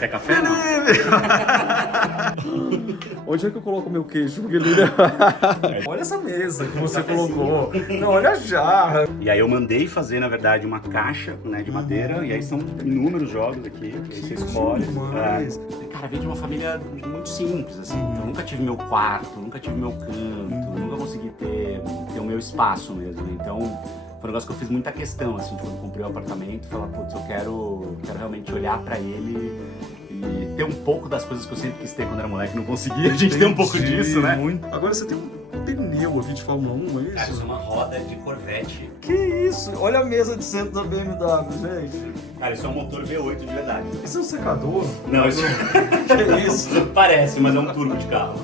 Quer café, não? Onde é que eu coloco meu queijo? Porque ele... Olha essa mesa que você colocou. Não, olha a jarra. E aí eu mandei fazer, na verdade, uma caixa, né, de madeira. E aí são inúmeros jogos aqui. Que aí você escolhe. Demais. Cara, veio de uma família muito simples, assim. Eu nunca tive meu quarto, nunca tive meu canto. Nunca consegui ter o meu espaço mesmo. Então... foi um negócio que eu fiz muita questão, assim, quando eu comprei o apartamento, falar, putz, eu quero realmente olhar pra ele e ter um pouco das coisas que eu sempre quis ter quando era moleque, não conseguia, a gente tem um pouco disso, né? Muito. Agora você tem um pneu aqui de Fórmula 1, é isso? Cara, isso é uma roda de Corvette. Que isso? Olha a mesa de centro da BMW, gente. Cara, isso é um motor V8 de verdade. Isso é um secador? Não, isso... Que isso? Parece, mas é um turbo de carro.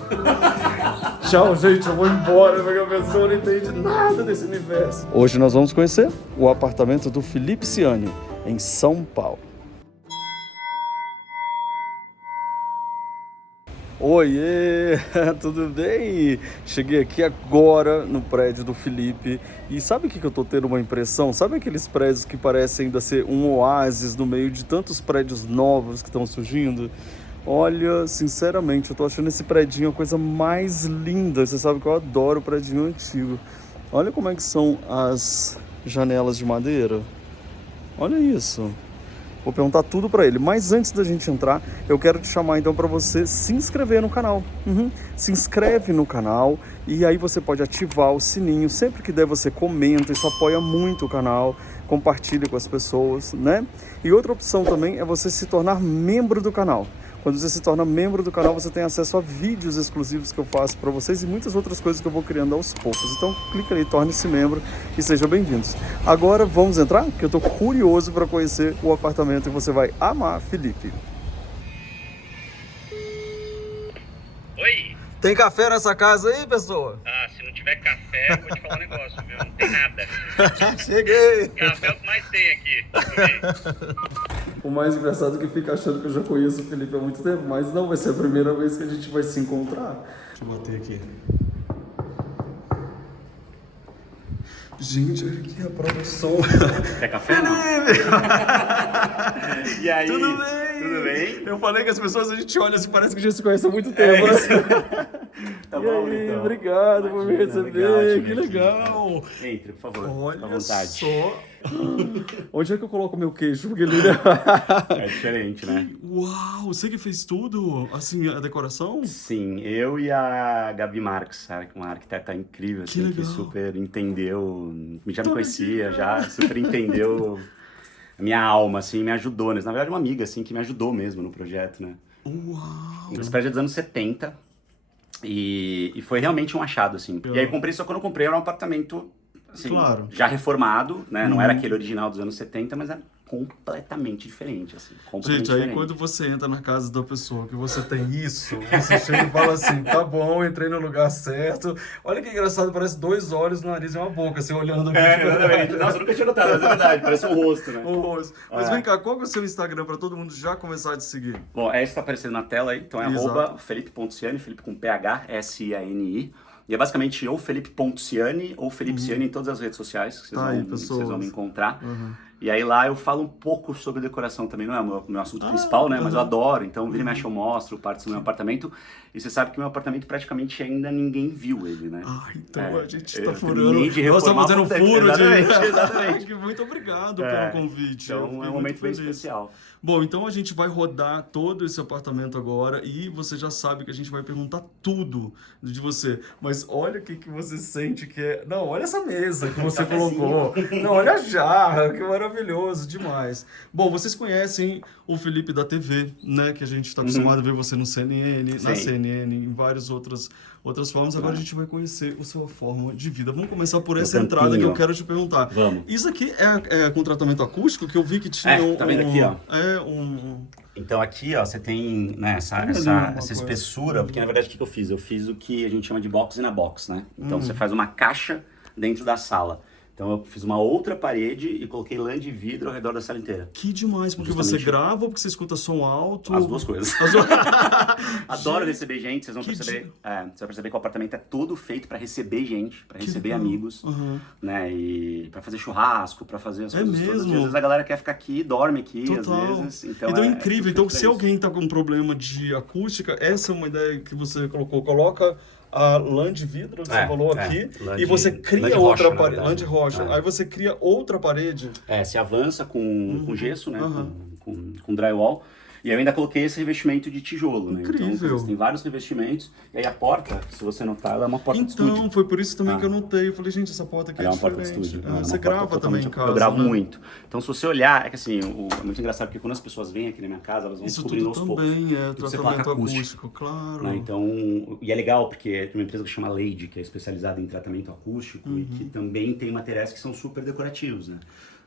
Tchau, gente, eu vou embora, porque a pessoa não entende nada desse universo. Hoje nós vamos conhecer o apartamento do Felipe Ciani, em São Paulo. Oiê, tudo bem? Cheguei aqui agora no prédio do Felipe e sabe o que eu tô tendo uma impressão? Sabe aqueles prédios que parecem ainda ser um oásis no meio de tantos prédios novos que estão surgindo? Olha, sinceramente, eu tô achando esse predinho a coisa mais linda. Você sabe que eu adoro predinho antigo. Olha como é que são as janelas de madeira. Olha isso. Vou perguntar tudo pra ele. Mas antes da gente entrar, eu quero te chamar então pra você se inscrever no canal. Se inscreve no canal e aí você pode ativar o sininho. Sempre que der você comenta, isso apoia muito o canal. Compartilha com as pessoas, né? E outra opção também é você se tornar membro do canal. Quando você se torna membro do canal, você tem acesso a vídeos exclusivos que eu faço para vocês e muitas outras coisas que eu vou criando aos poucos. Então, clica aí, torne-se membro e sejam bem-vindos. Agora, vamos entrar? Porque eu estou curioso para conhecer o apartamento e você vai amar, Felipe. Oi? Tem café nessa casa aí, pessoa? Ah, se não tiver café, eu vou te falar um negócio, viu? Não tem nada. Cheguei! Café é o que mais tem aqui. O mais engraçado é que fica achando que eu já conheço o Felipe há muito tempo, mas não, vai ser a primeira vez que a gente vai se encontrar. Deixa eu bater aqui. Gente, olha aqui a produção. Quer café, não? E aí? Tudo bem? Tudo bem? Eu falei que as pessoas, a gente olha assim, parece que já se conhece há muito tempo. Tá E bom, aí, então. obrigado por me Imagina, receber, legal te que ver aqui. legal. Entre, por favor. Olha à vontade. só. Onde é que eu coloco meu queijo? Porque ele... É diferente, né? Uau, você que fez tudo? Assim, a decoração? Sim, eu e a Gabi Marques, uma arquiteta incrível, Que assim, que legal. super entendeu, já me Todo conhecia, dia. já super entendeu a minha alma, assim, me ajudou, né? Na verdade, uma amiga, assim, que me ajudou mesmo no projeto, né? Uau. Esse prédio é dos anos 70 e foi realmente um achado, assim. E aí eu comprei, só quando eu comprei era um apartamento, assim, Claro. já reformado, né? Não era aquele original dos anos 70, mas era completamente diferente, assim, completamente Gente, aí diferente. quando você entra na casa da pessoa que você tem isso, você chega e fala assim, tá bom, entrei no lugar certo. Olha que engraçado, parece 2 olhos, um nariz e uma boca, assim, olhando aqui. É, exatamente. Nossa, eu nunca tinha notado, mas é verdade, parece um rosto, né? O rosto. Mas É. vem cá, qual que é o seu Instagram pra todo mundo já começar a te seguir? Bom, esse tá aparecendo na tela aí, então é Exato. @felipe.ciani, Felipe com PH, S-I-A-N-I. E é basicamente ou Felipe.ciani ou Felipe Ciani em todas as redes sociais, que Tá aí, vocês pessoas. vão me encontrar. E aí lá eu falo um pouco sobre decoração também, não é o meu assunto principal, né? Mas eu adoro, então vira e mexe eu mostro partes do meu apartamento. E você sabe que o meu apartamento praticamente ainda ninguém viu ele, né? Ah, então É, a gente eu tá furando. terminei de Nós reformar estamos fazendo há pouco tempo. furo Exatamente, de... exatamente. Muito obrigado É, pelo convite. Eu Então fiquei é um muito momento bem feliz. especial. Bom, então a gente vai rodar todo esse apartamento agora e você já sabe que a gente vai perguntar tudo de você. Mas olha o que você sente que é... Não, olha essa mesa que você colocou. Não, olha a jarra, que maravilhoso, demais. Bom, vocês conhecem o Felipe da TV, né? Que a gente está acostumado a ver você no CNN, na Sim. CNN, em várias outras formas. Agora a gente vai conhecer a sua forma de vida. Vamos começar por essa campinho. entrada que eu quero te perguntar. Vamos. Isso aqui é com tratamento acústico que eu vi que tinha Tá vendo aqui, ó? Então aqui, ó, você tem, né, Olha ali essa coisa. espessura, porque na verdade o que eu fiz? Eu fiz o que a gente chama de box in a box, né? Então você faz uma caixa dentro da sala. Então eu fiz uma outra parede e coloquei lã de vidro ao redor da sala inteira. Que demais, porque Justamente. você grava ou porque você escuta som alto? As duas coisas. As duas- Adoro receber gente, vocês vão Que perceber. Você vai perceber que o apartamento é todo feito pra receber gente, pra Que receber legal. amigos, Aham. né? E pra fazer churrasco, pra fazer as É coisas todas. E às mesmo? vezes a galera quer ficar aqui, dorme aqui, Total. às vezes. Então, Então é é incrível. tudo Então, feito se pra isso. alguém tá com um problema de acústica, essa é uma ideia que você colocou. Coloca a lã de vidro, que você falou aqui, lã e de- você lã cria de outra rocha, na parede. verdade. Lã de rocha. É. Aí você cria outra parede. Se avança com gesso, né? Aham. Com drywall. E eu ainda coloquei esse revestimento de tijolo, né? Incrível. Então, tem vários revestimentos. E aí a porta, se você notar, ela é uma porta de Então, estúdio. foi por isso também Ah. que eu notei. Eu falei, gente, essa porta aqui Ela é é uma porta de diferente. estúdio. Ah, Ela é uma você porta grava também totalmente- em casa, Eu gravo né? muito. Então, se você olhar, é que assim, é muito engraçado porque quando as pessoas vêm aqui na minha casa, elas vão Isso descobrindo tudo aos poucos. também é E você tratamento coloca acústico, claro. Né? Então, e é legal porque tem uma empresa que chama Lady, que é especializada em tratamento acústico e que também tem materiais que são super decorativos, né?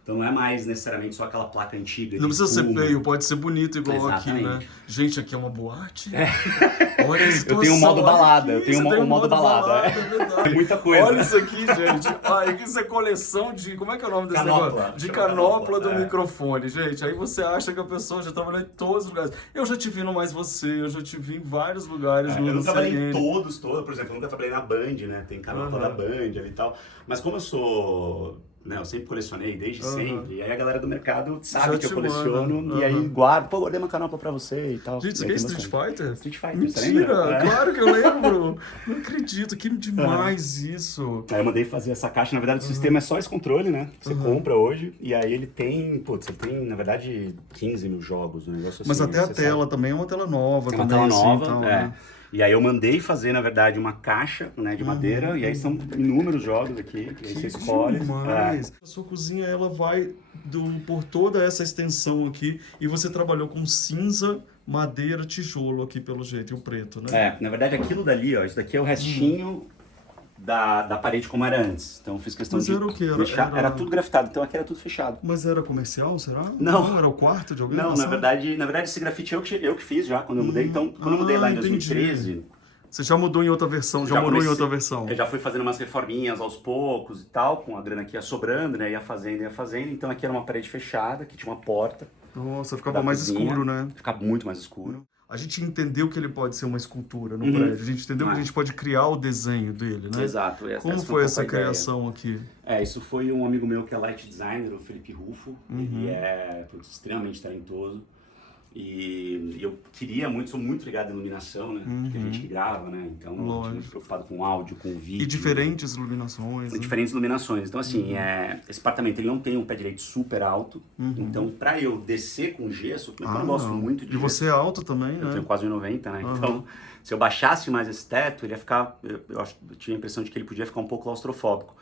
Então não é mais necessariamente só aquela placa antiga. Não de precisa ser espuma. feio, pode ser bonito igual aqui, né? Exatamente. Gente, aqui é uma boate. Olha a situação, Eu tenho um modo olha balada, aqui, eu tenho você um tem modo balada, é verdade. Tem muita coisa. Olha isso aqui, gente. Ai, isso é coleção de... Como é que é o nome desse Canopla. negócio? De Chama canopla do canopla, microfone, gente. Aí você acha que a pessoa já trabalhou em todos os lugares. Eu já te vi no Mais Você, eu já te vi em vários lugares Eu no não trabalhei em CNN. todos, por exemplo, eu nunca trabalhei na Band, né? Tem canopla da Band ali e tal. Mas como eu sou... Né, eu sempre colecionei, desde sempre. E aí a galera do mercado sabe Já que eu te coleciono. manda. E aí guardo, pô, guardei uma canopla pra você e tal. Gente, isso E aí aqui é tem Street bastante. Fighter? Street Fighter, você lembra? Mentira, É. claro que eu lembro. Não acredito, que demais isso. Aí eu mandei fazer essa caixa, na verdade o sistema é só esse controle, né? Que você compra hoje. E aí ele tem, putz, ele tem, na verdade, 15 mil jogos, um negócio assim. Mas até a você tela sabe. também é uma tela nova. É uma também, tela assim, nova, então, é. né? E aí eu mandei fazer, na verdade, uma caixa, né, de madeira, e aí são inúmeros jogos aqui, e aí você escolhe. Demais. A sua cozinha, ela vai por toda essa extensão aqui, e você trabalhou com cinza, madeira, tijolo aqui, pelo jeito, e o preto, né? Na verdade aquilo dali, ó, isso daqui é o restinho da parede como era antes. Então eu fiz questão Mas de era o quê? deixar, era tudo grafitado, então aqui era tudo fechado. Mas era comercial, será? Não. Era o quarto de alguém? Não, na verdade esse grafite eu que fiz já, quando eu mudei. Então, quando eu mudei lá em entendi. 2013... Você já mudou em outra versão, já morou comecei- em outra versão. Eu já fui fazendo umas reforminhas aos poucos e tal, com a grana que ia sobrando, né? Ia fazendo. Então aqui era uma parede fechada, que tinha uma porta. Nossa, ficava da mais cozinha. escuro, né? Ficava muito mais escuro. A gente entendeu que ele pode ser uma escultura no prédio. A gente entendeu que a gente pode criar o desenho dele, né? Exato. Como foi essa criação aqui? Isso foi um amigo meu que é light designer, o Felipe Rufo. Ele é extremamente talentoso. E eu queria muito, sou muito ligado em iluminação, né? Porque a gente que grava, né? Então, eu tô muito preocupado com áudio, com vídeo. E diferentes iluminações. E diferentes iluminações. Então, assim, esse apartamento ele não tem um pé direito super alto. Então, pra eu descer com gesso, eu não gosto muito de E você é alto também, Eu né? tenho quase 1,90, né? Então, se eu baixasse mais esse teto, ele ia ficar... Eu tinha a impressão de que ele podia ficar um pouco claustrofóbico.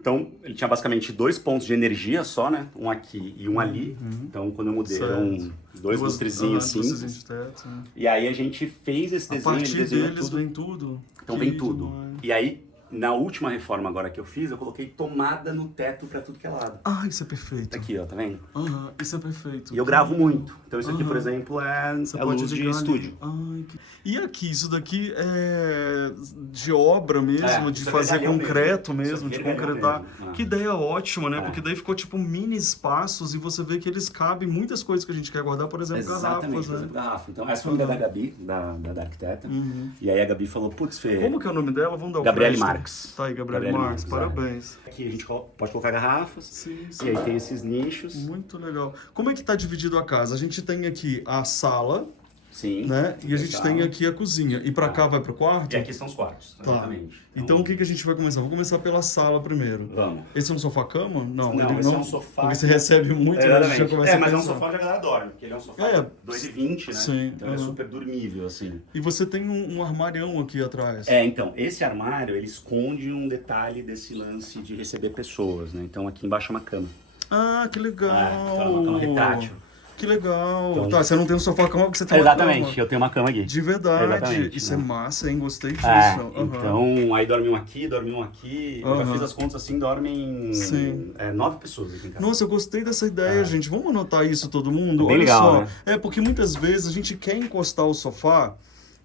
Então, ele tinha basicamente 2 pontos de energia só, né? Um aqui e um ali. Então, quando eu mudei, eram 2 lustrezinhos assim. de teto, né? E aí a gente fez esse A desenho, ele partir desenhou deles tudo. vem tudo. Então Que vem tudo. demais. E aí, na última reforma agora que eu fiz, eu coloquei tomada no teto pra tudo que é lado. Ah, isso é perfeito. Tá aqui, ó, tá vendo? Isso é perfeito. E eu gravo muito. Então isso aqui, por exemplo, é Pode luz de ligar ali. estúdio. E aqui, isso daqui é de obra mesmo, de isso é fazer vergalhão concreto mesmo. mesmo, Isso de é vergalhão concretar. mesmo. Que ideia ótima, né? Porque daí ficou tipo mini espaços e você vê que eles cabem muitas coisas que a gente quer guardar, por exemplo, Exatamente, garrafas, por né? exemplo, garrafa. Então essa foi uma ideia da Gabi, da arquiteta. E aí a Gabi falou, putz, Fê... Como que é o nome dela? Vamos dar o Gabriele crédito. Marques. Tá aí, Gabriele Marques, parabéns. Aqui a gente pode colocar garrafas. Sim, E aí tem esses nichos. Muito legal. Como é que tá dividido a casa? A gente tem aqui a sala, Sim. né? E a gente Sala. tem aqui a cozinha. E pra cá vai pro quarto? E aqui são os quartos, Tá. exatamente. Então o que a gente vai começar? Vou começar pela sala primeiro. Vamos. Esse é um sofá-cama? Não, Não, ele esse não. é um sofá. Porque você recebe muito, né? A gente já Exatamente. começa a Mas é um pensar. sofá onde a galera dorme, porque ele é um sofá É. 2,20, né? Sim, Então ele é super dormível, assim. E você tem um armarião aqui atrás. Então, esse armário, ele esconde um detalhe desse lance de receber pessoas, né? Então aqui embaixo é uma cama. Ah, que legal. Então é uma cama retrátil. Que legal. Então- Tá, você não tem um sofá-cama porque você tem uma Exatamente, cama. eu tenho uma cama aqui. De verdade. Exatamente, Isso né? é massa, hein? Gostei disso. Aham. Então, aí dorme um aqui, dorme um aqui. Eu já Aham. fiz as contas assim, dormem Sim. 9 pessoas aqui em casa. Nossa, eu gostei dessa ideia, gente. Vamos anotar isso todo mundo? Bem Olha legal, só. né? É porque muitas vezes a gente quer encostar o sofá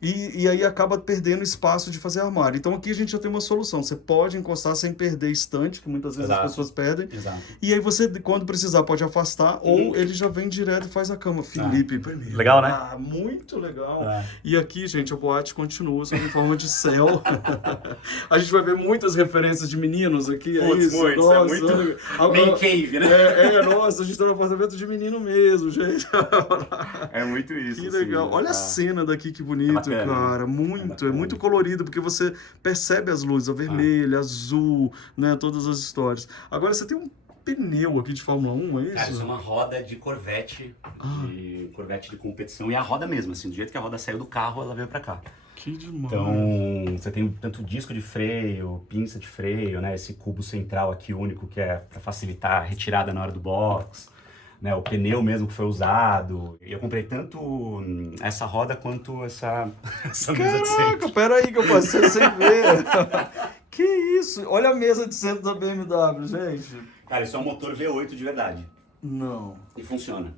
e aí acaba perdendo espaço de fazer armário. Então aqui a gente já tem uma solução. Você pode encostar sem perder estante, que muitas vezes Exato. as pessoas perdem. Exato. E aí você, quando precisar, pode afastar, ou ele já vem direto e faz a cama. Felipe, primeiro. Legal, né? Ah, muito legal. É. E aqui, gente, a boate continua sob forma de céu. A gente vai ver muitas referências de meninos aqui, é Putz, isso? muitos, Nossa, é muito agora- Man cave, né? nossa, a gente tá no apartamento de menino mesmo, gente. É muito isso. Que assim, legal. né? Olha a cena daqui, que bonito, bacana, cara. Muito, bacana. é muito colorido, porque você percebe as luzes, a vermelha, azul, né? Todas as histórias. Agora, você tem um pneu aqui de Fórmula 1, é Cara, isso é isso? uma roda de Corvette de competição. E a roda mesmo, assim, do jeito que a roda saiu do carro, ela veio pra cá. Que demais. Então, você tem tanto disco de freio, pinça de freio, né? Esse cubo central aqui único que é para facilitar a retirada na hora do box, né? O pneu mesmo que foi usado. E eu comprei tanto essa roda quanto essa mesa de centro. Caraca, peraí que eu passei sem ver. Que isso? Olha a mesa de centro da BMW, gente. Cara, isso é um motor V8 de verdade. Não. E funciona.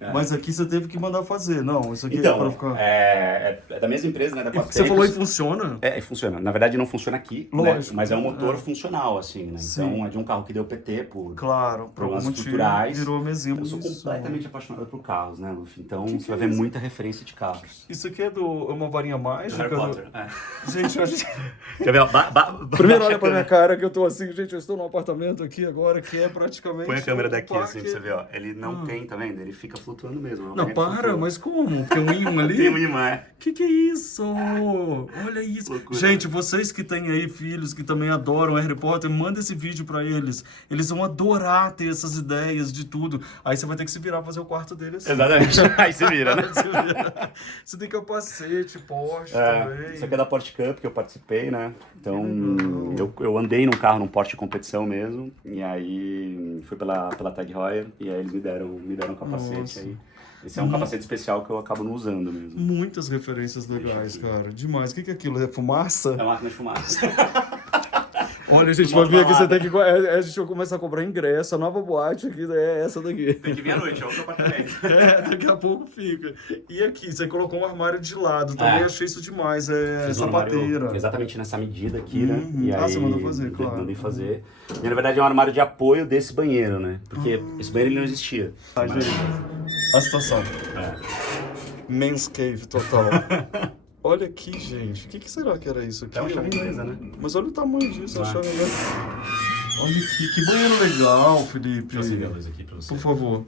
É. Mas aqui você teve que mandar fazer. Não, isso aqui é Então, pra ficar... é da mesma empresa, né? Da E Quatro você falou e Tempos. funciona? É, funciona. Na verdade, não funciona aqui, né? Lógico. Mas é um motor É. funcional, assim, né? Sim. Então, é de um carro que deu PT por Claro, por algum problemas motivo estruturais. virou a mesinha. Eu sou Isso. completamente apaixonado por carros, né, Luffy? Então, Que você vai é ver isso? muita referência de carros. Isso aqui é uma varinha mágica? Harry Potter. Gente, a gente... Quer ver? Ó, Primeiro baixa olha a pra minha câmera. cara que eu tô assim, gente, eu estou num apartamento aqui agora que é praticamente... Põe a câmera um daqui, parque. assim, pra você ver, ó. Ele não tem, tá vendo? Ele fica flutuando mesmo. é uma Não, varinha que para, flutua. mas como? Tem um imã ali? Tem um imã, é. Que é isso? Olha isso. Loucura. Gente, vocês que têm aí filhos que também adoram Harry Potter, manda esse vídeo pra eles. Eles vão adorar ter essas ideias de tudo. Aí você vai ter que se virar pra fazer o quarto dele assim. Exatamente. Aí você vira, né? Você tem capacete, Porsche É, também. isso aqui é da Porsche Cup que eu participei, né? Então, eu andei num carro, num Porsche de competição mesmo. E aí, fui pela Tag Heuer. E aí eles me deram um capacete Nossa. aí. Esse é um capacete especial que eu acabo não usando mesmo. Muitas referências legais, cara. Demais. O que é aquilo? É fumaça? É uma máquina de fumaça. Olha, a gente vai ver aqui, você tem que... A gente vai começar a comprar ingresso. A nova boate aqui é essa daqui. Tem que vir à noite, é outro apartamento. Daqui a pouco fica. E aqui, você colocou um armário de lado. Também achei isso demais. É Fiz um armário sapateira. exatamente nessa medida aqui, né? Uhum. Ah, você mandou fazer, claro. Mandei fazer. E na verdade é um armário de apoio desse banheiro, né? Porque esse banheiro ele não existia. Ai, gente, a situação. É. Men's cave total. Olha aqui, gente. O que será que era isso aqui? É uma chave inglesa, né? Mas olha o tamanho disso, a Vai. chave inglesa. Olha aqui, que banheiro legal, Felipe. Deixa eu acender a luz aqui pra você. Por favor.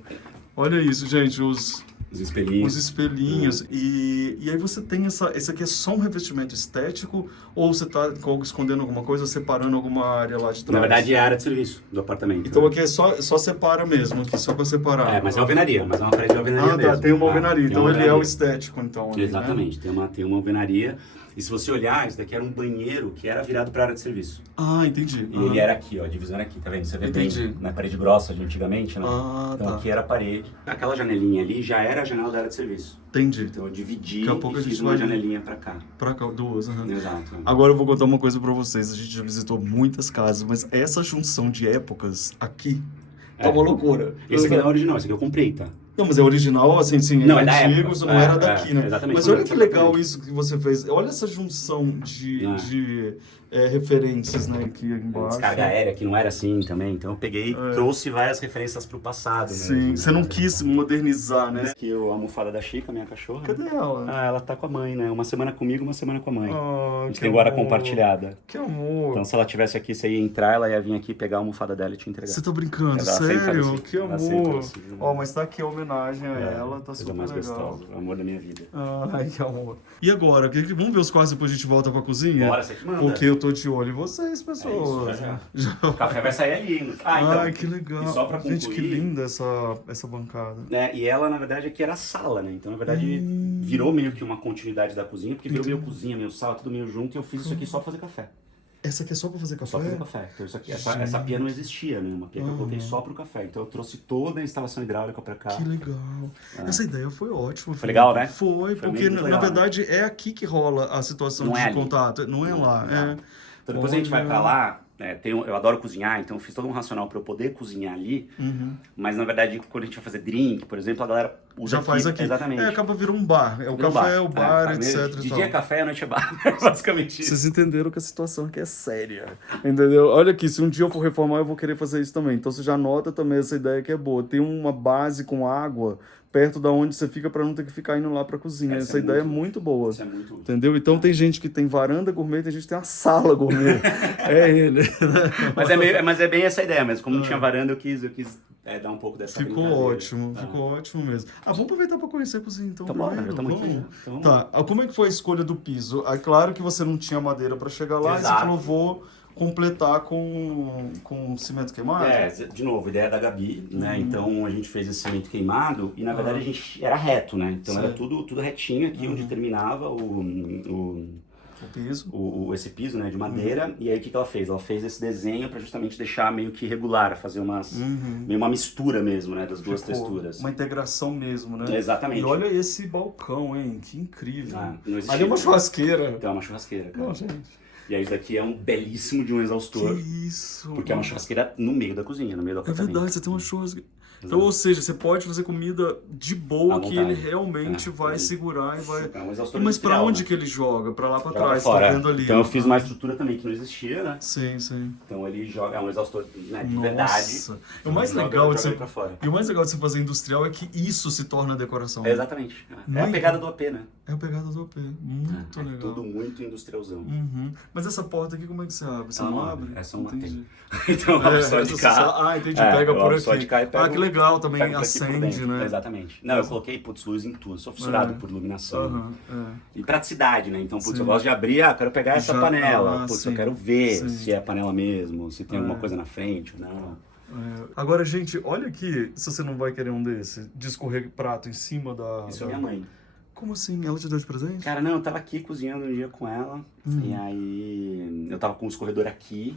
Olha isso, gente, os espelhinhos. espelhinhos. E aí você tem esse aqui é só um revestimento estético ou você tá escondendo alguma coisa, separando alguma área lá de trás? Na verdade é a área de serviço do apartamento. Então né? aqui é só separa mesmo, aqui só pra separar. É, mas é alvenaria, mas é uma parede de alvenaria Ah, mesmo. tá, tem uma Ah, alvenaria. tem Então uma ele é o alvenaria. estético, então. Ali, Exatamente, Né? tem uma alvenaria. E se você olhar, isso daqui era um banheiro que era virado para área de serviço. Ah, entendi. E ele era aqui, ó, a divisão era aqui, tá vendo? Você vê Entendi. bem na parede grossa de antigamente, né? Ah, Então tá. aqui era a parede. Aquela janelinha ali já era a janela da área de serviço. Entendi. Então eu dividi Daqui a pouco a e gente fiz uma vai- janelinha pra cá. Pra cá, duas. Aham. Exato. Agora eu vou contar uma coisa pra vocês. A gente já visitou muitas casas, mas essa junção de épocas aqui tá uma loucura. Esse aqui não é original, esse aqui eu comprei, tá? Não, mas é original, assim, sim, Não, é é da antigo, época. não É, era daqui, é, né? exatamente, Mas não olha era que legal exatamente. isso que você fez. Olha essa junção de referências, né, aqui embaixo. Descarga aérea, que não era assim também. Então eu peguei e trouxe várias referências pro passado. Sim, mesmo, você né? não quis modernizar, né? Aqui a almofada da Chica, minha cachorra. Cadê ela? Ah, ela tá com a mãe, né? Uma semana comigo, uma semana com a mãe. Ah, A gente que tem guarda amor. compartilhada. Que amor. Então se ela tivesse aqui, você ia entrar, ela ia vir aqui pegar a almofada dela e te entregar. Você tá brincando, Ela sempre faz sério? assim, Que ela sempre amor. faz assim, né? Ó, mas tá aqui a homenagem a É, ela, tá coisa super mais legal. gostosa, o amor da minha vida. Ai, que amor. E agora? Vamos ver os quartos depois a gente volta pra cozinha? Bora, você que manda. Porque eu tô de olho em vocês, pessoas. É isso, O café vai sair ali. Ah, então. Ai, que legal. E só pra Gente, que concluir, linda essa bancada. né, e ela, na verdade, aqui era a sala, né? Então, na verdade, virou meio que uma continuidade da cozinha, porque virou meio cozinha, meio sala, tudo meio junto, e eu fiz isso aqui só pra fazer café. Essa aqui é só pra fazer café? Só pra fazer café. Então, isso aqui, essa pia não existia, né? Uma pia que eu coloquei só pro café. Então, eu trouxe toda a instalação hidráulica pra cá. Que legal. Essa ideia foi ótima. Foi legal, né? Foi, porque muito na legal, verdade é aqui que rola a situação Não de é ali. contato. Não é lá. Exato. É. Então, depois a gente vai Olha. pra lá, eu adoro cozinhar, então eu fiz todo um racional para eu poder cozinhar ali, mas na verdade quando a gente vai fazer drink, por exemplo, a galera usa Já faz aqui. Exatamente. Acaba virando um bar. O café é o bar, etc. De dia é café, à noite é bar. Basicamente isso. Vocês entenderam que a situação aqui é séria. Entendeu? Olha aqui, se um dia eu for reformar, eu vou querer fazer isso também. Então você já nota também essa ideia que é boa. Tem uma base com água perto da onde você fica para não ter que ficar indo lá para cozinha. Essa ideia é muito boa. Isso é muito útil. Entendeu? Então tem gente que tem varanda gourmet, tem gente que tem uma sala gourmet. É ele. Mas é bem essa ideia, mas como não tinha varanda, eu quis dar um pouco dessa Ficou ótimo mesmo. Vamos aproveitar para conhecer a cozinha então. Então bora, já estamos aqui. Então, tá, como é que foi a escolha do piso? É claro que você não tinha madeira para chegar lá, Exato. e você falou, vou completar com cimento queimado? De novo, a ideia da Gabi, né? Então a gente fez esse cimento queimado e na verdade a gente era reto, né? Então era tudo retinho aqui, onde terminava esse piso, né, de madeira. E aí o que ela fez? Ela fez esse desenho para justamente deixar meio que regular, fazer meio uma mistura mesmo, né, das duas texturas. Uma integração mesmo, né? Exatamente. E olha esse balcão, hein? Que incrível. Não existia, ali é uma churrasqueira. Então é uma churrasqueira, cara. Não, gente. E aí isso daqui é um belíssimo de um exaustor. Que isso? Porque é uma churrasqueira no meio da cozinha, no meio do apartamento. É verdade, você tem uma churrasqueira. Então, ou seja, você pode fazer comida de boa que ele realmente vai segurar e vai... Mas pra onde que ele joga? Pra lá pra trás, tá vendo ali. Então eu fiz uma estrutura também que não existia, né? Sim. Então ele joga, é um exaustor, né, de verdade. E o mais legal de você fazer industrial é que isso se torna decoração. Exatamente. É a pegada do AP, né? É a pegada do AP. Muito legal. Tudo muito industrialzão. Mas essa porta aqui, como é que você abre? Você não abre? Essa é uma tem. Então eu abro só de cá. Entendi. Pega por aqui. Só de cá e pego, que legal também, acende, né? Exatamente. Não, eu coloquei, luz em tudo. Sou fissurado por iluminação. E praticidade, né? Então, eu gosto de abrir, quero pegar essa panela. Eu quero ver se é a panela mesmo, se tem alguma coisa na frente ou não. Agora, gente, olha aqui, se você não vai querer um desse, de escorrer prato em cima da... Isso é minha mãe. Como assim? Ela te deu de presente? Cara, não, eu tava aqui cozinhando um dia com ela, e aí eu tava com o escorredor aqui,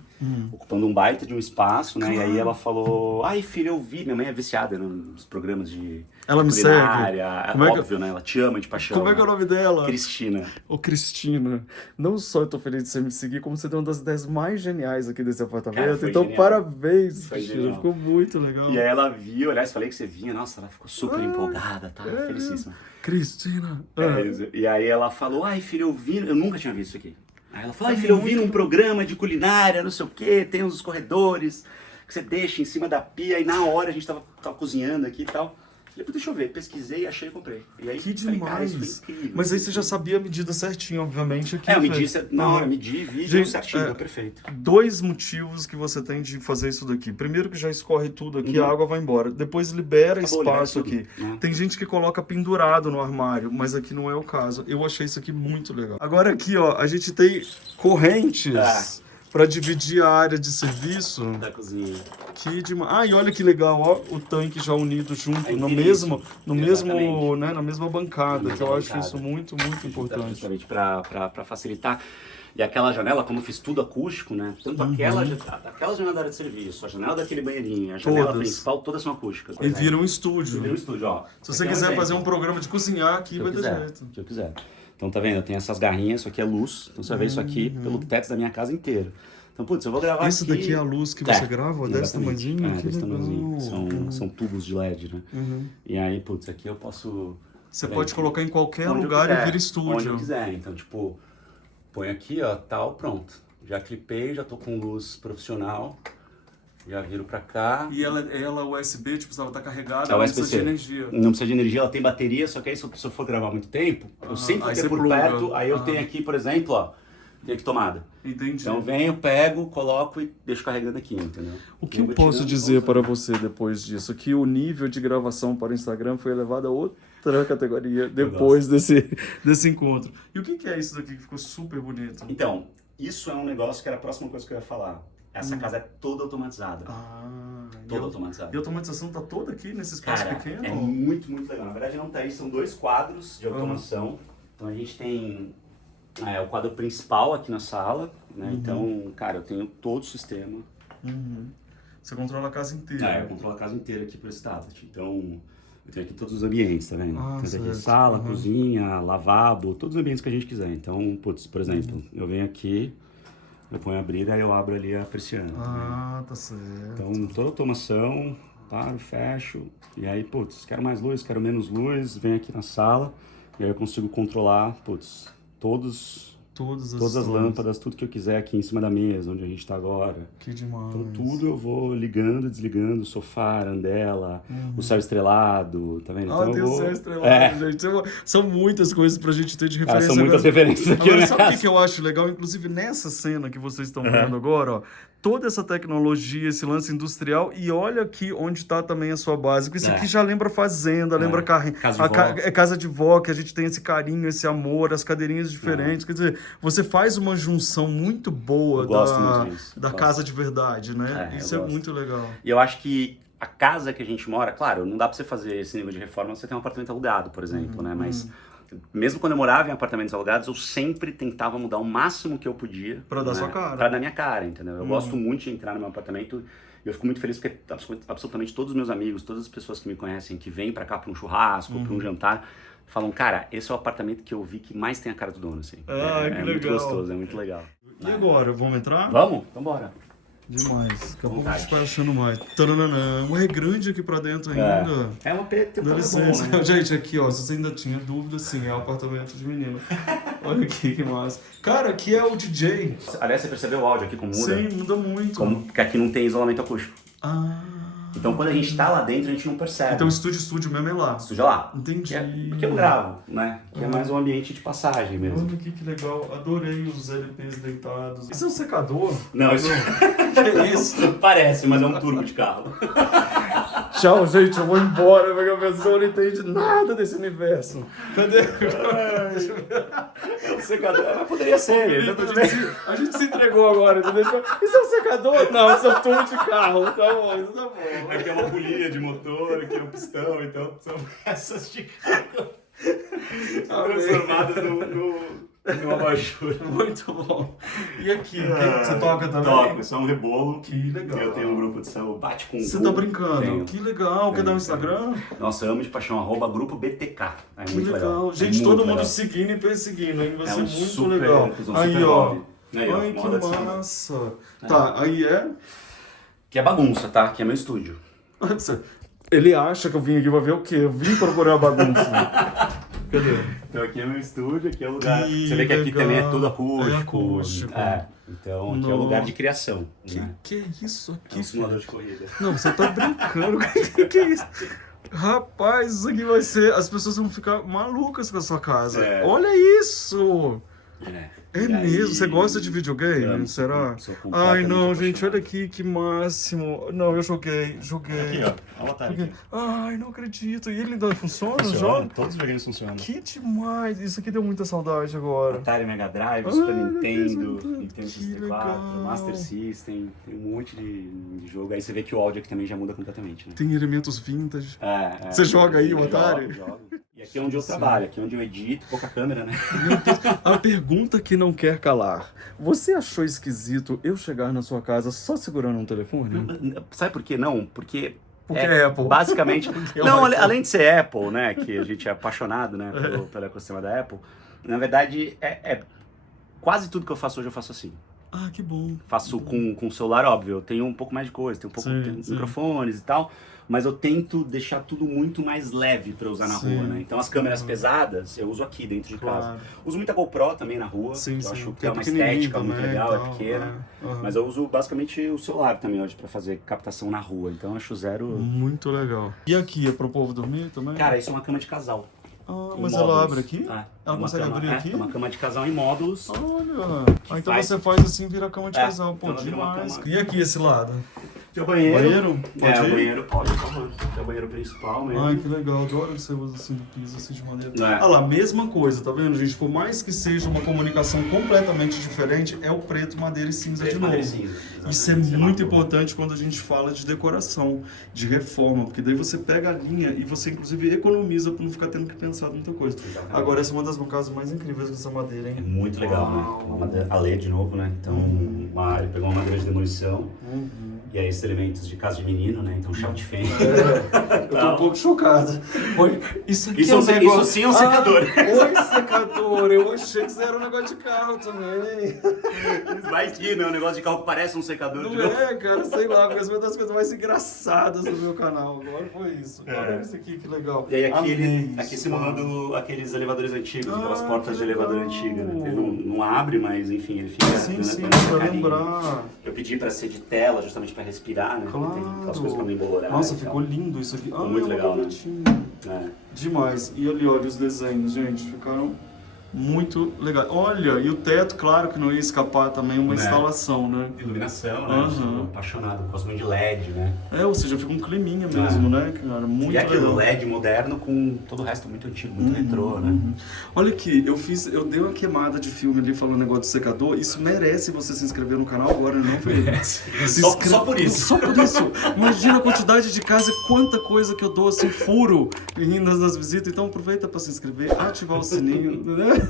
ocupando um baita de um espaço, né? Claro. E aí ela falou, ai filho, eu vi, minha mãe é viciada nos programas de ela me culinária, segue. Óbvio, né? Ela te ama de paixão. Como é que é o nome dela? Cristina. Ô, Cristina, não só eu tô feliz de você me seguir, como você deu uma das ideias mais geniais aqui desse apartamento. Cara, então, genial. Parabéns, Cristina. Ficou muito legal. E aí ela viu, aliás, falei que você vinha, nossa, ela ficou super empolgada, tá? Felicíssima. Cristina. E aí ela falou, ai filho, eu nunca tinha visto isso aqui. Aí ela falou, ai filho, eu vi num programa de culinária, não sei o quê, tem uns corredores que você deixa em cima da pia, e na hora a gente tava cozinhando aqui e tal. Falei, deixa eu ver, pesquisei, achei e comprei. E aí, que falei, demais! Cara, isso foi incrível. Mas aí você já sabia a medida certinho, obviamente. Aqui, eu medi na hora, medi, vi, deu certinho, deu perfeito. 2 motivos que você tem de fazer isso daqui. Primeiro que já escorre tudo aqui, a água vai embora. Depois libera espaço aqui. Tem gente que coloca pendurado no armário, mas aqui não é o caso. Eu achei isso aqui muito legal. Agora aqui, ó, a gente tem correntes para dividir a área de serviço da cozinha. Que demais. E olha que legal, ó, o tanque já unido junto, na mesma bancada, que eu acho isso muito importante. Justamente para facilitar. E aquela janela, como eu fiz tudo acústico, né? Tanto aquela janela da área de serviço, a janela daquele banheirinho, a janela principal, todas são acústicas. E vira um estúdio. Vira um estúdio, ó. Se você quiser fazer um programa de cozinhar aqui, vai ter jeito. Se eu quiser. Então, tá vendo? Eu tenho essas garrinhas, isso aqui é luz. Então, você vai ver isso aqui pelo teto da minha casa inteira. Então, putz, eu vou gravar isso aqui... Isso daqui é a luz que você grava? Desse tamanhozinho? Desse tamanhozinho. São tubos de LED, né? E aí, putz, aqui eu posso... Você pode colocar em qualquer lugar e vira estúdio. Onde eu quiser. Então, tipo, põe aqui, ó, tal, pronto. Já clipei, já tô com luz profissional. Já viro pra cá. E ela é USB, tipo, se ela tá carregada, ela não precisa de energia. Não precisa de energia, ela tem bateria, só que aí se eu for gravar muito tempo, eu sempre vou ter por perto, aí eu tenho aqui, por exemplo, ó, tem aqui tomada. Entendi. Então venho, pego, coloco e deixo carregando aqui, entendeu? O que eu posso dizer para você depois disso? Que o nível de gravação para o Instagram foi elevado a outra categoria depois desse encontro. E o que é isso daqui que ficou super bonito? Então, isso é um negócio que era a próxima coisa que eu ia falar. Essa casa é toda automatizada. Toda automatizada. E a automatização tá toda aqui nesse espaço pequeno? É muito legal. Na verdade não tá aí, são 2 quadros de automação. Então a gente tem o quadro principal aqui na sala, né? Então, cara, eu tenho todo o sistema. Você controla a casa inteira? Eu controlo a casa inteira aqui por esse tablet. Então, eu tenho aqui todos os ambientes, tá vendo? Tem aqui sala, cozinha, lavabo, todos os ambientes que a gente quiser. Então, putz, por exemplo, eu venho aqui, eu ponho abrir, aí eu abro ali a persiana. Ah, tá certo. Então, toda automação, paro, fecho, e aí, putz, quero mais luz, quero menos luz, venho aqui na sala, e aí eu consigo controlar, putz, todas as lâmpadas, tudo que eu quiser aqui em cima da mesa, onde a gente tá agora. Que demais. Então tudo eu vou ligando, desligando, o sofá, a arandela, o céu estrelado, tá vendo? Então Tem eu o vou... céu estrelado, gente. São muitas coisas pra gente ter de referência. São muitas referências aqui, Agora, né? sabe o que eu acho legal? Inclusive nessa cena que vocês estão vendo agora, ó, toda essa tecnologia, esse lance industrial, e olha aqui onde está também a sua base. Isso aqui já lembra fazenda, lembra casa de vó, que a gente tem esse carinho, esse amor, as cadeirinhas diferentes. Quer dizer, você faz uma junção muito boa da casa de verdade, né? Isso é muito legal. E eu acho que a casa que a gente mora, claro, não dá pra você fazer esse nível de reforma, você tem um apartamento alugado, por exemplo, né? Mas mesmo quando eu morava em apartamentos alugados, eu sempre tentava mudar o máximo que eu podia. Pra dar sua cara. Pra dar minha cara, entendeu? Eu gosto muito de entrar no meu apartamento e eu fico muito feliz porque absolutamente todos os meus amigos, todas as pessoas que me conhecem, que vêm pra cá pra um churrasco, pra um jantar, falam, cara, esse é o apartamento que eu vi que mais tem a cara do dono, assim. Que legal. Muito gostoso, é muito legal. E agora, vamos entrar? Vamos? Então bora. Demais. Daqui a pouco a gente vai achando mais. Taranana. É grande aqui pra dentro ainda. É uma PT Dá licença. bom, né? Gente, aqui, ó, se você ainda tinha dúvida, sim, é o apartamento de menino. Olha aqui, que massa. Cara, aqui é o DJ. Aliás, você percebeu o áudio aqui como muda? Sim, muda muito. Porque aqui não tem isolamento acústico. Então quando a gente tá lá dentro, a gente não percebe. Então o estúdio mesmo é lá. Estúdio é lá. Entendi. Porque eu gravo, né? Que é mais um ambiente de passagem mesmo. Olha aqui que legal. Adorei os LPs deitados. Isso é um secador? Não, isso... Que é isso? Parece, mas é um turbo de carro. Tchau, gente, eu vou embora, porque a pessoa não entende nada desse universo. Cadê? É um secador, mas poderia ser. A gente se entregou agora, entendeu? Isso é um secador? Não, isso é um turbo de carro. Tá bom, isso tá bom. Aqui é uma polia de motor, aqui é um pistão, então são peças de carro transformadas numa abajur. Muito bom. E aqui, você toca também? Toco, isso é um rebolo. Que legal. Eu tenho um grupo de samba, Bate com Você tá brincando? Tenho. Que legal. Quer dar um Instagram? Nossa, eu amo de paixão, @grupo BTK. É Que muito legal. Gente, É todo muito mundo legal. seguindo e perseguindo, hein? Vai ser um muito super, legal. Aí, ó. Ai, que moda de samba. massa. Tá, aí é... Que é bagunça, tá? Que é meu estúdio. Ele acha que eu vim aqui pra ver o quê? Eu vim procurar bagunça. Cadê? Então aqui é meu estúdio, aqui é o lugar. Que Você vê que aqui legal. também é tudo acústico. É acústico. Então aqui é o lugar de criação. Né? Que é isso aqui? É um simulador de corrida. Não, você tá brincando. Que é isso? Rapaz, isso aqui vai ser... As pessoas vão ficar malucas com a sua casa. Olha isso! É mesmo? Você gosta de videogame? Será? Ai, não, gente, olha aqui, que máximo. Não, eu joguei. Aqui, ó. Avatar. Ai, não acredito. E ele ainda funciona? Joga? Todos os videogames funcionam. Que demais. Isso aqui deu muita saudade agora. Atari Mega Drive, Super Nintendo, que Nintendo 64, legal. Master System, tem um monte de jogo. Aí você vê que o áudio aqui também já muda completamente, né? Tem elementos vintage. É. Você joga aí o Atari? Jogo. E aqui é onde eu trabalho, aqui é onde eu edito, pouca câmera, né? Meu Deus, a pergunta que não quer calar. Você achou esquisito eu chegar na sua casa só segurando um telefone? Sabe por que não? Porque é Apple. Basicamente... não, além de ser Apple, né? Que a gente é apaixonado, né? Pelo ecossistema da Apple. Na verdade, quase tudo que eu faço hoje eu faço assim. Ah, que bom. Faço com o celular, óbvio. Eu tenho um pouco mais de coisa, tenho microfones e tal. Mas eu tento deixar tudo muito mais leve para usar na rua, né? Então as câmeras pesadas eu uso aqui dentro de casa. Uso muita GoPro também na rua. Eu acho que é uma estética muito legal, é pequena. Mas eu uso basicamente o celular também hoje para fazer captação na rua. Então eu acho zero. Muito legal. E aqui é pro povo dormir também? Cara, isso é uma cama de casal. Mas ela abre aqui? Ela consegue abrir aqui? É uma cama de casal em módulos. Olha! Então você faz assim, vira cama de casal. Pô, demais. E aqui esse lado? Que é o banheiro. Banheiro? Pode ir? O banheiro pode, que é o banheiro principal mesmo. Ai, que legal. Adoro que você usa assim do piso, assim de maneira. Olha lá, mesma coisa, tá vendo, gente? Por mais que seja uma comunicação completamente diferente, é o preto, madeira e cinza de novo. Isso é muito importante quando a gente fala de decoração, de reforma, porque daí você pega a linha e você, inclusive, economiza pra não ficar tendo que pensar muita coisa. Exatamente. Agora, essa é uma das bancadas mais incríveis dessa madeira, hein? É muito legal, né? Uma madeira, a LED de novo, né? Então, ele pegou uma madeira de demolição. E aí esses elementos de casa de menino, né? Então chave de fenda. Eu tô um pouco chocado. Oi, isso aqui Isso, é um negócio... isso sim é um secador. Oi, secador. Eu achei que isso era um negócio de carro também. Vai que, né? Um negócio de carro que parece um secador. Não é, cara, sei lá, porque essa foi uma das coisas mais engraçadas do meu canal. Agora foi isso. Olha isso aqui, que legal. E aí aqui, Amei aqui isso, simulando aqueles elevadores antigos, aquelas portas de que elevador legal. antiga, né? Ele não abre, mas enfim, ele fica Sim, dando sim, essa pra carinha. lembrar. Eu pedi pra ser de tela, justamente pra respirar, né? Claro. Tem aquelas coisas pra não embolorar. Nossa, e tal. ficou lindo isso aqui. muito legal, né? bonitinho. É. Demais. E ali, olha os desenhos, gente, ficaram muito legais. Olha, e o teto, claro que não ia escapar também uma Né? instalação, né? Iluminação, né? Aham. Eu sou apaixonado, gosto muito de LED, né? Ou seja, fica um climinha mesmo, né, cara? Muito E aquele legal. LED moderno com todo o resto muito antigo, muito retrô, né? Olha aqui, eu dei uma queimada de filme ali falando negócio de secador. Isso merece você se inscrever no canal agora, não, Felipe? Só por isso. Só por isso. Imagina a quantidade de casa, quanta coisa que eu dou assim, furo nas visitas. Então aproveita para se inscrever, ativar o sininho, né?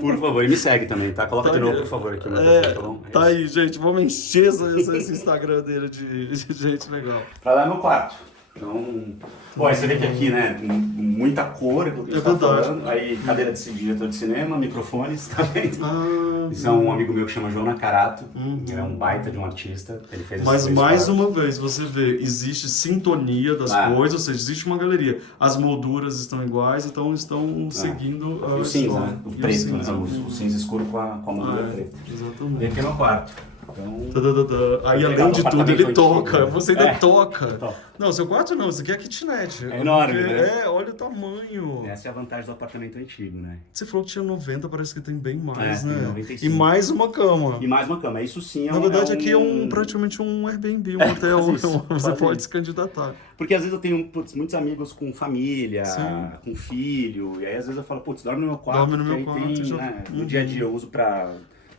Por favor, e me segue também, tá? Coloca de novo, por favor, aqui no perfil, tá bom? É Tá isso. aí, gente. Vamos encher esse Instagram dele de gente legal. Pra lá é meu quarto. Então, bom, aí você vê que aqui, né, muita cor, pelo que a gente tá verdade. falando. Aí, cadeira de diretor de cinema, microfones, tá vendo? Ah, Isso é um amigo meu que chama João Nakarato. Ele é um baita de um artista. Ele fez esses mas três mais quadros. uma vez, você vê, existe sintonia das coisas, ou seja, existe uma galeria. As molduras estão iguais, então estão seguindo E a o cinza, história. né? O E preto, cinza. né? O cinza escuro com a moldura preta. E Exatamente. aqui é meu quarto. Então, Aí, Eu além pegava de o tudo, ele apartamento toca. antigo, né? Você ainda toca. Toco. Não, seu quarto não, isso aqui é kitnet. É enorme, Porque- né? olha o tamanho. essa é a vantagem do apartamento antigo, né? Você falou que tinha 90, parece que tem bem mais, É, tem né? 95. E mais uma cama. E mais uma cama. Isso sim é Na verdade, aqui é praticamente um Airbnb, um hotel. quase isso, Você quase pode isso. se candidatar. Porque às vezes eu tenho muitos amigos com família, Sim. com filho, e aí às vezes eu falo, putz, dorme no meu quarto, Dorme no porque meu aí quarto, tem, já- né, Uhum. no dia a dia eu uso pra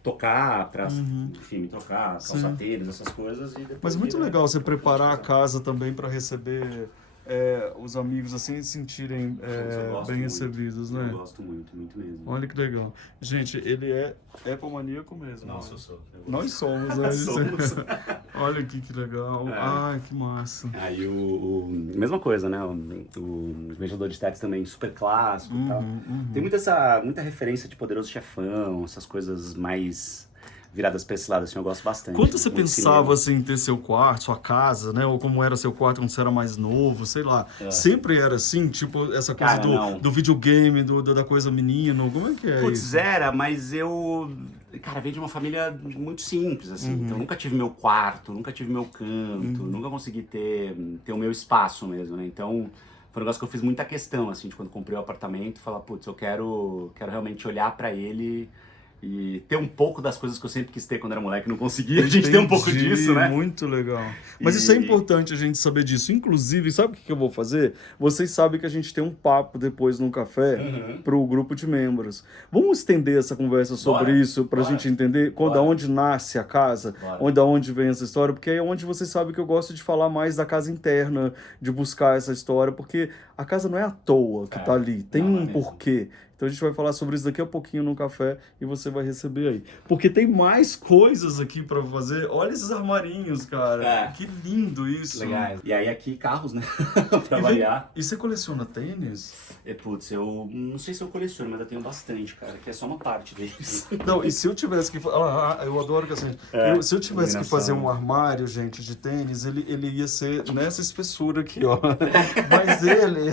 tocar, pra, enfim, me trocar, Sim. calçateiros, essas coisas. E depois Mas muito vira- legal você preparar a casa também para receber os amigos assim e se sentirem Eu gosto bem muito, recebidos, né? Eu gosto muito, muito mesmo. Olha que legal. Gente, ele é Apple maníaco mesmo. Nossa, né? eu sou. Eu Nós somos, né? Somos. Olha aqui que legal. Ai, que massa. Aí mesma coisa, né? O ventilador de teto também super clássico e tal. Tem muita referência de Poderoso Chefão, essas coisas mais viradas pra esse lado, assim, eu gosto bastante. Quando você Muito pensava cinema. assim, em ter seu quarto, sua casa, né? Ou como era seu quarto quando você era mais novo, sei lá. Sempre era assim, tipo, essa coisa Cara, não. do videogame, da coisa menino. Como é que é Putz, isso? era, mas eu, cara, veio de uma família muito simples, assim. Então, eu nunca tive meu quarto, nunca tive meu canto, nunca consegui ter o meu espaço mesmo, né? Então, foi um negócio que eu fiz muita questão, assim, de quando comprei o apartamento, falar, putz, eu quero realmente olhar pra ele e ter um pouco das coisas que eu sempre quis ter quando era moleque, não conseguia. A gente tem um pouco Entendi, disso, né? Muito legal. Mas isso é E- importante a gente saber disso. Inclusive, sabe o que eu vou fazer? Vocês sabem que a gente tem um papo depois num café para o grupo de membros. Vamos estender essa conversa sobre Bora, isso para a bora, gente entender da bora. onde nasce a casa, Bora. da onde vem essa história, porque é onde vocês sabem que eu gosto de falar mais da casa interna, de buscar essa história, porque a casa não é à toa que tá ali, tem não é um mesmo. porquê. Então a gente vai falar sobre isso daqui a pouquinho no café e você vai receber aí. Porque tem mais coisas aqui pra fazer. Olha esses armarinhos, cara. É. Que lindo isso. Legais. E aí aqui, carros, né? pra E, variar. e você coleciona tênis? Putz, eu não sei se eu coleciono, mas eu tenho bastante, cara, que é só uma parte deles. Não, e se eu tivesse que... eu adoro que assim... se eu tivesse que fazer um armário, gente, de tênis, ele ia ser nessa espessura aqui, ó. Mas ele...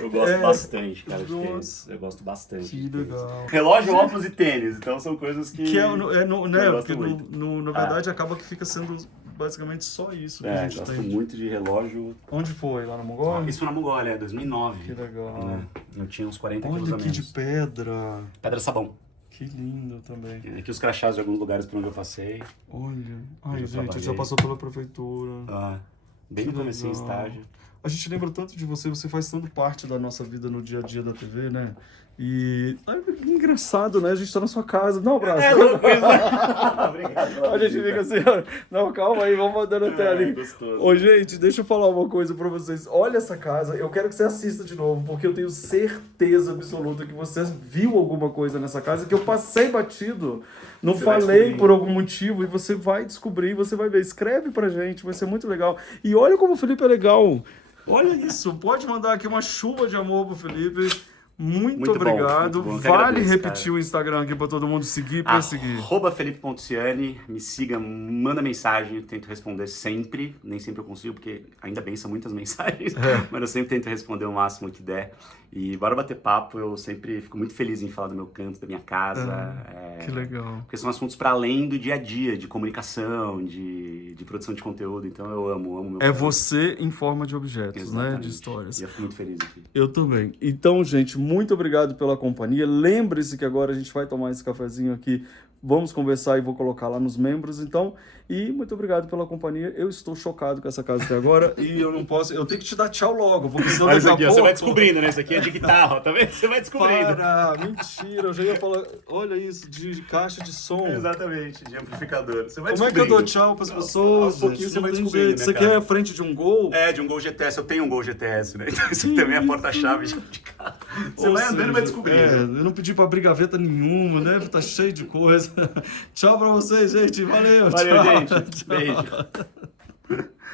Eu gosto bastante, cara, de Nossa. tênis. Eu gosto bastante. Que de tênis. legal. Relógio, óculos e tênis, então são coisas que... Que né? eu gosto Porque muito. na verdade acaba que fica sendo basicamente só isso que a gente gosto tem. muito de relógio. Onde foi? Lá na Mongólia? Isso foi na Mongólia, 2009. Que legal. Né? Eu tinha uns 40 quilos Olha a aqui de menos. pedra. Pedra sabão. Que lindo também. Aqui os crachás de alguns lugares por onde eu passei. Olha. Ai, Eu gente, já trabalhei. passou pela prefeitura. Bem Que no comecinho legal. estágio. a gente lembra tanto de você, você faz tanto parte da nossa vida no dia a dia da TV, né? E é engraçado, né? A gente tá na sua casa. Não, abraço. É louco isso. Obrigado. A gente fica assim, ó, não, calma aí, vamos mandando até ali. Gostoso. Ô, gente, deixa eu falar uma coisa pra vocês. Olha essa casa, eu quero que você assista de novo, porque eu tenho certeza absoluta que você viu alguma coisa nessa casa que eu passei batido. Não Você vai falei descobrir. por algum motivo e você vai descobrir, você vai ver. Escreve pra gente, vai ser muito legal. E olha como o Felipe é legal. Olha isso, pode mandar aqui uma chuva de amor pro Felipe. Muito Muito bom, obrigado. muito bom. Eu que Vale agradeço, repetir cara. o Instagram aqui pra todo mundo seguir, pra seguir. @Felipe.Ciani, me siga, manda mensagem, eu tento responder sempre, nem sempre eu consigo, porque ainda bem são muitas mensagens, mas eu sempre tento responder o máximo que der. E bora bater papo, eu sempre fico muito feliz em falar do meu canto, da minha casa. Que legal. Porque são assuntos para além do dia a dia, de comunicação, de produção de conteúdo, então eu amo meu É canto. você em forma de objetos, né? Exatamente. De histórias. E eu fico muito feliz aqui. Eu também. Então, gente, muito obrigado pela companhia. Lembre-se que agora a gente vai tomar esse cafezinho aqui. Vamos conversar e vou colocar lá nos membros, então. E muito obrigado pela companhia. Eu estou chocado com essa casa até agora e eu não posso. Eu tenho que te dar tchau logo, porque senão Olha daqui isso a aqui, ó, pouco. você vai descobrindo, né? Isso aqui é de guitarra, ó, tá vendo? Você vai descobrindo. Para! Mentira! Eu já ia falar. Olha isso, de caixa de som. Exatamente, de amplificador. Você vai Como é que eu dou descobrindo. tchau pras Aos pessoas? pouquinhos gente? você vai Não tem descobrindo, jeito. né, Você cara? quer a frente de um Gol? É, de um Gol GTS. Eu tenho um Gol GTS, né? Então isso aqui também é a porta-chave de carro. Você Ou vai andando e vai seja, descobrindo. eu não pedi pra abrir gaveta nenhuma, né? Tá cheio de coisa. Tchau pra vocês, gente. Valeu. Valeu, tchau. gente. Tchau. Beijo.